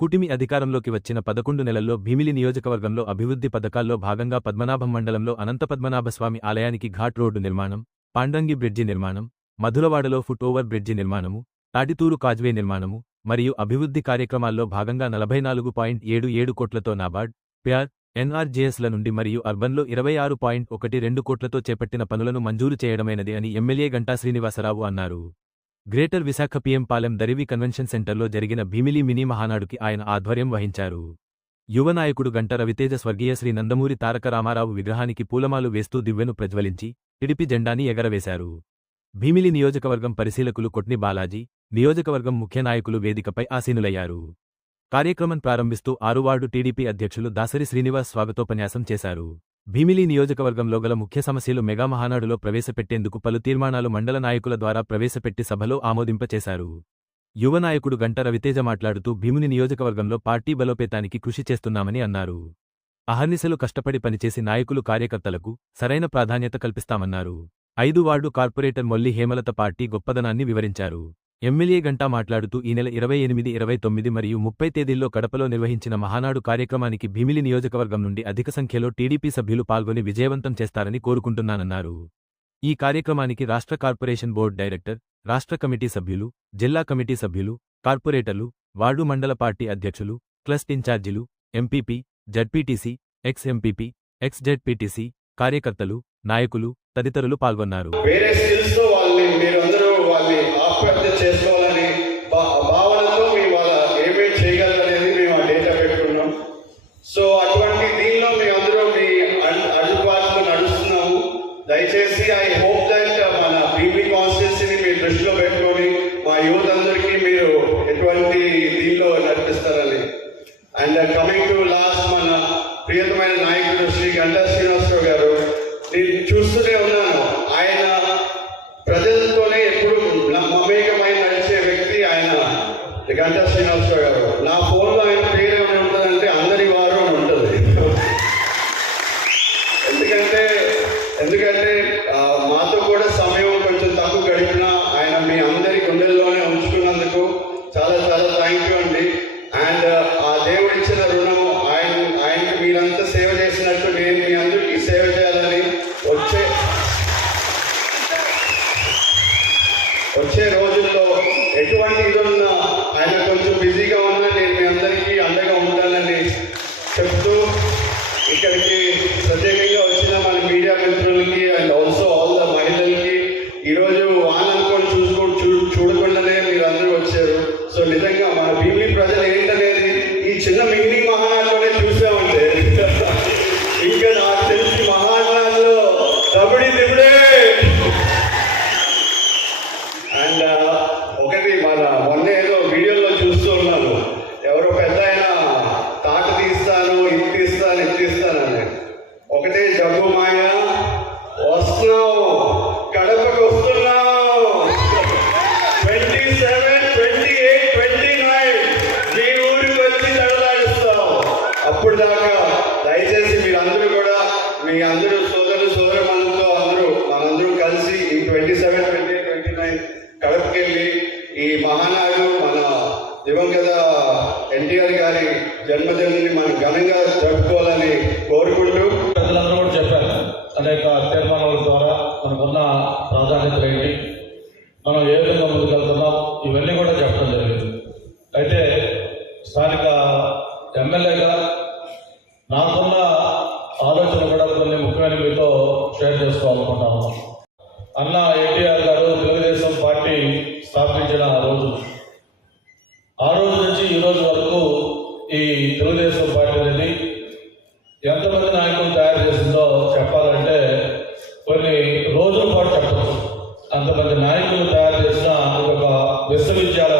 కూటిమి అధికారంలోకి వచ్చిన పదకొండు నెలల్లో భీమిలి నియోజకవర్గంలో అభివృద్ధి పథకాల్లో భాగంగా పద్మనాభం మండలంలో అనంతపద్మనాభస్వామి ఆలయానికి ఘాట్ రోడ్డు నిర్మాణం పాండంగి బ్రిడ్జి నిర్మాణం మధురవాడలో ఫుట్ ఓవర్ బ్రిడ్జి నిర్మాణము తాటితూరు కాజ్వే నిర్మాణము మరియు అభివృద్ధి కార్యక్రమాల్లో భాగంగా నలభై నాలుగు పాయింట్ ఏడు ఏడు కోట్లతో నాబార్డ్ ప్యార్ ఎన్ఆర్జేఎస్ల నుండి మరియు అర్బన్లో ఇరవై ఆరు పాయింట్ ఒకటి రెండు కోట్లతో చేపట్టిన పనులను మంజూరు చేయడమైనది అని ఎమ్మెల్యే గంటా శ్రీనివాసరావు అన్నారు. గ్రేటర్ విశాఖ పీఎం పాలెం దరివి కన్వెన్షన్ సెంటర్లో జరిగిన భీమిలి మినీ మహానాడుకి ఆయన ఆధ్వర్యం వహించారు. యువ నాయకుడు గంట రవితేజ స్వర్గీయ శ్రీ నందమూరి తారక రామారావు విగ్రహానికి పూలమాలు వేస్తూ దివ్వెను ప్రజ్వలించి టిడిపి జెండాని ఎగరవేశారు. భీమిలి నియోజకవర్గం పరిశీలకులు కొట్ని బాలాజీ నియోజకవర్గం ముఖ్య నాయకులు వేదికపై ఆసీనులయ్యారు. కార్యక్రమం ప్రారంభిస్తూ ఆరువార్డు టీడీపీ అధ్యక్షులు దాసరి శ్రీనివాస్ స్వాగతోపన్యాసం చేశారు. భీమిలి నియోజకవర్గంలో గల ముఖ్య సమస్యలు మెగా మహానాడులో ప్రవేశపెట్టేందుకు పలు తీర్మానాలు మండల నాయకుల ద్వారా ప్రవేశపెట్టి సభలో ఆమోదింపచేశారు. యువ నాయకుడు గంట రవితేజ మాట్లాడుతూ భీముని నియోజకవర్గంలో పార్టీ బలోపేతానికి కృషి చేస్తున్నామని అన్నారు. అహర్నిశలు కష్టపడి పనిచేసి నాయకులు కార్యకర్తలకు సరైన ప్రాధాన్యత కల్పిస్తామన్నారు. ఐదు ward corporator Molli Hemalatha party గొప్పదనాన్ని వివరించారు. ఎమ్మెల్యే గంటా మాట్లాడుతూ ఈ నెల ఇరవై ఎనిమిది ఇరవై తొమ్మిది మరియు ముప్పై తేదీల్లో కడపలో నిర్వహించిన మహానాడు కార్యక్రమానికి భీమిలి నియోజకవర్గం నుండి అధిక సంఖ్యలో టీడీపీ సభ్యులు పాల్గొని విజయవంతం చేస్తారని కోరుకుంటున్నానన్నారు. ఈ కార్యక్రమానికి రాష్ట్ర కార్పొరేషన్ బోర్డు డైరెక్టర్ రాష్ట్ర కమిటీ సభ్యులు జిల్లా కమిటీ సభ్యులు కార్పొరేటర్లు వార్డు మండల పార్టీ అధ్యక్షులు క్లస్ట్ ఇన్ఛార్జీలు MPP ZPTC ex MPP ex ZPTC కార్యకర్తలు నాయకులు తదితరులు పాల్గొన్నారు. చేసుకోవాలని భావనతో మీ వాళ్ళ ఏమేమి చేయగలరనేది మేము ఆ డేటా పెట్టుకున్నాం. సో అటువంటి దీనిలో మేము అందరూ మీ అడుగుబాటులో నడుస్తున్నాము. దయచేసి ఐ హోప్ దట్ మన బీబీ కాన్స్టిట్యూన్సీని మీరు దృష్టిలో పెట్టుకొని మా యూత్ అందరికీ మీరు ఎటువంటి దీనిలో నడిపిస్తారని. అండ్ కమింగ్ టు లాస్ట్ మన ప్రియతమైన నాయకుడు శ్రీ గంటా महीने महान విశ్వవిద్యాలయం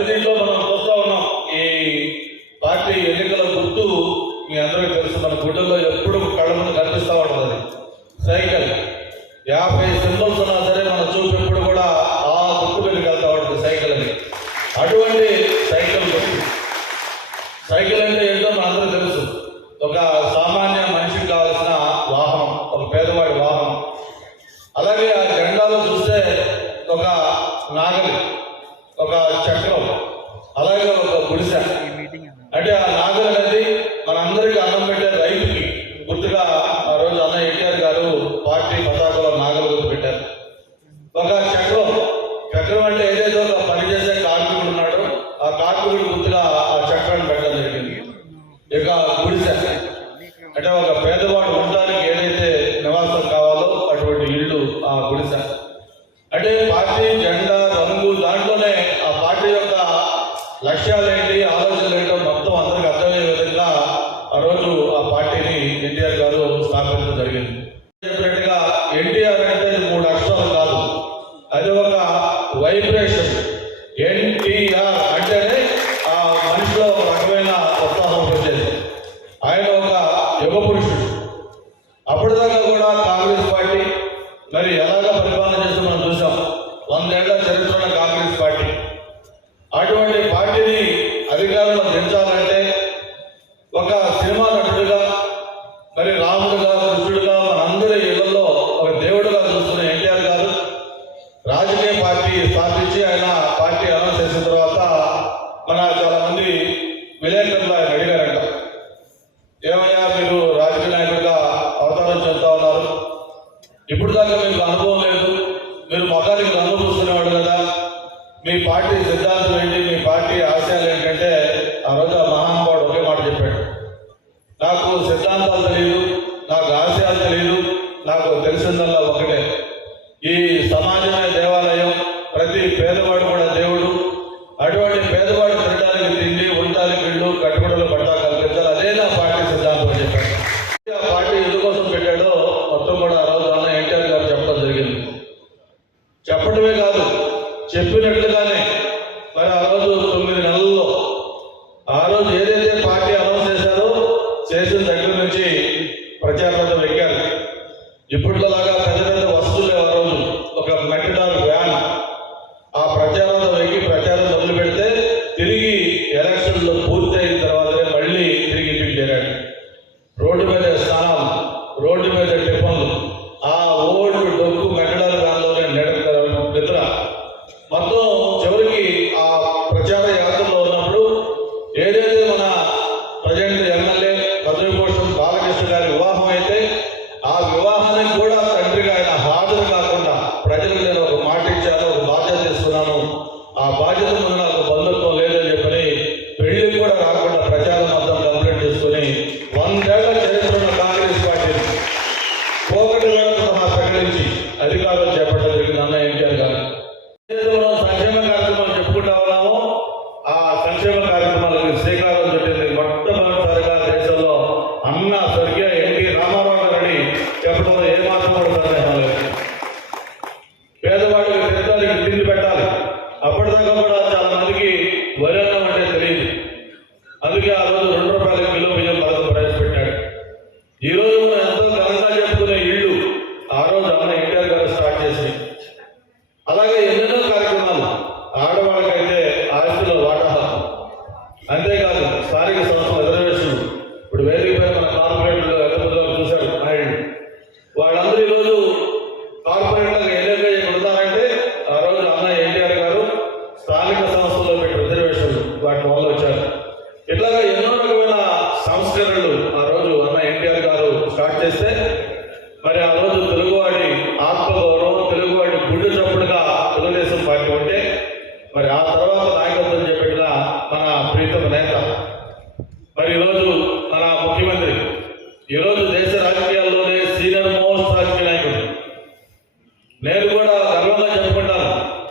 బదిలీలో మనం చూస్తూ ఉన్నాం. ఈ పార్టీ ఎన్నికల గుర్తు మీ అందరికీ తెలుసు మన గుడ్డల్లో ఎప్పుడు కళ్ళ ముందు కనిపిస్తూ ఉంటుంది సైకిల్. యాభై సింబల్స్ ఉన్నా సరే మన చూపు ఎప్పుడు కూడా ఆ గుర్తు వెళ్ళి ఉంటుంది సైకిల్ అని. అటువంటి సైకిల్ గుర్తు. సైకిల్ అంటే ఏంటో మన అందరికీ తెలుసు. ఒక సామాన్య మనిషికి కావాల్సిన వాహనం ఒక పేదవాడి వాహనం. అలాగే ఆ జెండాలో చూస్తే ఒక నాగరికం ఒక చక్రం అలాగే ఒక గుడిసె. అంటే ఆ నాగుల ఇప్పుడు దాకా మీకు అనుభవం లేదు. బిడ్డలు కూడా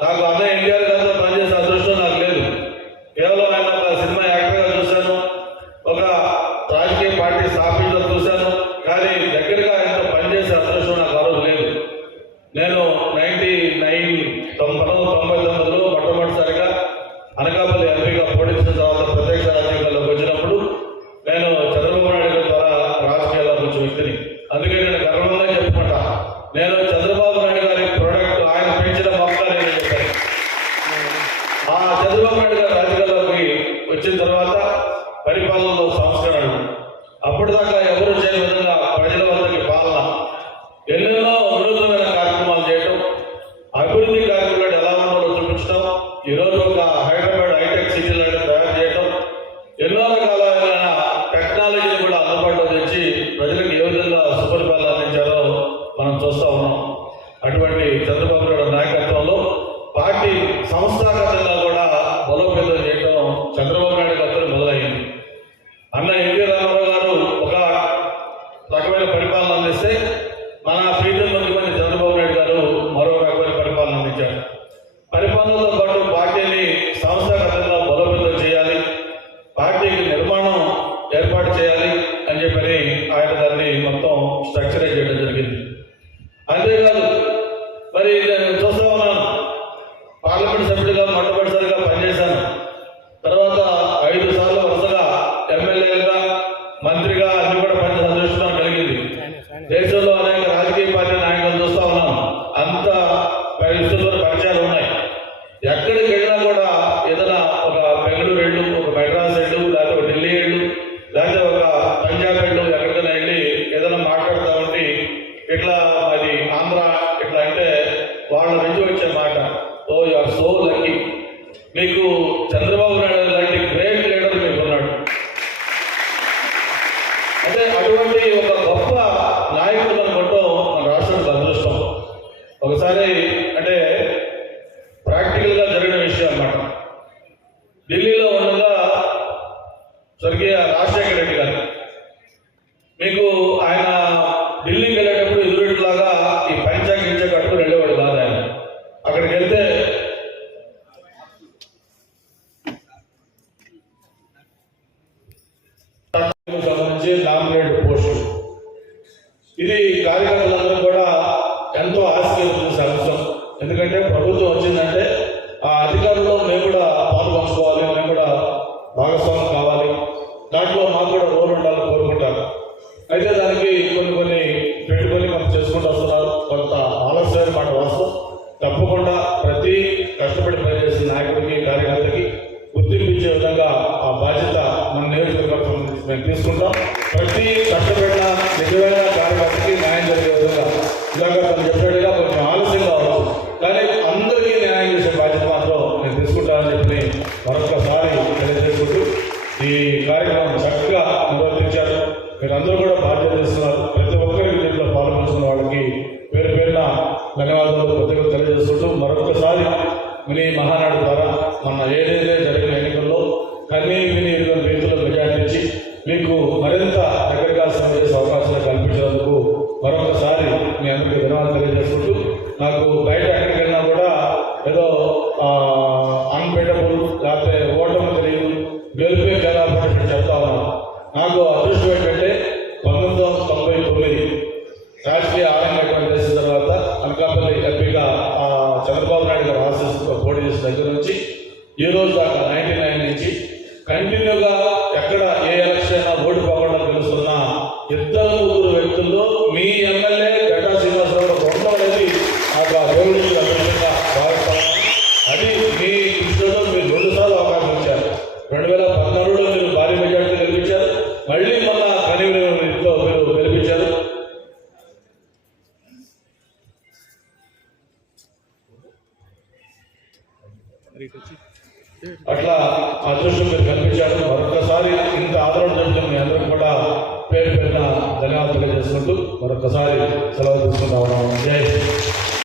నాకు అన్న ఎన్టీఆర్ చూస్తూ ఉన్నాం అటువంటి చంద్రబాబు నాయుడు నాయకత్వంలో పార్టీ సంస్థాగతంగా కూడా బలోపేతం చేయడం చంద్రబాబు నాయుడు గారితో మొదలైంది అన్న ఎన్టీ రామారావు గారు ఒక రకమైన పరిపాలన అందిస్తే మన ఫ్రీడమ్ మంది చంద్రబాబు నాయుడు గారు మరో రకమైన పరిపాలన అందించారు. పరిపాలనతో పాటు పార్టీని సంస్థాగతంగా బలోపేతం చేయాలి పార్టీకి నిర్మాణం ఏర్పాటు చేయాలి అని చెప్పని ఆయన దాన్ని మొత్తం స్ట్రక్చరైజ్ చేయడం మీకు ఆయన ఢిల్లీకి వెళ్ళేటప్పుడు ఎదురులాగా ఈ పంచా గింజ కట్టుకుని వెళ్ళేవాడు కాదు ఆయన. అక్కడికి వెళ్తే సంబంధించి నామినేట్ పోస్టు. ఇది కార్యకర్తలందరూ కూడా ఎంతో ఆశీర్వదించిన సంవత్సరం ఎందుకంటే ప్రభుత్వం వచ్చిందంటే ఆ అధికారంలో మేము కూడా పాలు మేము కూడా భాగస్వామి కావాలి. దాంట్లో మాకు కూడా రోల్ ఉండాలని కోరుకుంటాను అయితే దానికి కొన్ని కొన్ని పెట్టుబడి మనం చేసుకుంటూ వస్తున్నారు కొంత ఆలస్యమైన మాట వస్తాం తప్పకుండా ప్రతి కష్టపడి పనిచేసిన నాయకుడికి కార్యకర్తకి గుర్తింపించే విధంగా ఆ బాధ్యత మన నియోజకవర్గం మేము తీసుకుంటాం. ప్రతి కష్టపడి हम बेटा बोलूँ यहाँ पे वो